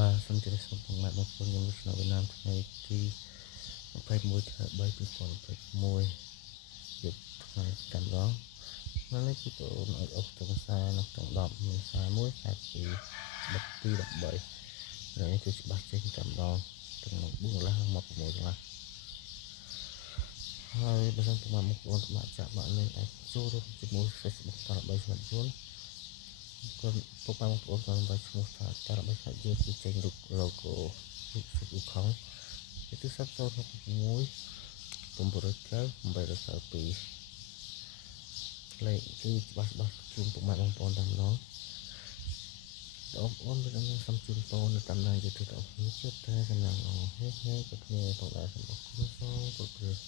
បាទសូមជម្រាបសួរពុកម៉ែបងប្អូនខ្ញុំនៅក្នុងវៀតណាមថ្ងៃទី21ខែ3 2021យប់ថ្ងៃតែម្ដងនៅនេះគឺបងអូនឲ្យអុសទៅខ្សែនៅក្នុង10មានខ្សែ1ខ្សែ2 12 13ហើយនេះគឺច្បាស់ចេញតែម្ដងទាំង4កន្លះមក6កន្លះហើយបើសិនពុកម៉ែបងប្អូនបាក់ចាក់បាក់លេងអាចចូលរួមជាមួយ Facebook តរបីស្និទ្ធយួនគាត់ពុកម៉ែបងប្អូនក៏បានឈ្មោះថាតរបីស្និទ្ធយួនគឺចេញរូប logo រូបសុខខំគឺទិស័ព្ទ066 992 លេខគឺច្បាស់ជូនពុកម៉ែបងប្អូនតាមម្ដងបងប្អូនមានអង្គសំជូនតនៅតាមដានយូធូបរបស់ខ្ញុំជួបតែសំណាងអស់ហេហេក៏គ្នាផងដែរសូមអរគុណសូមគោរព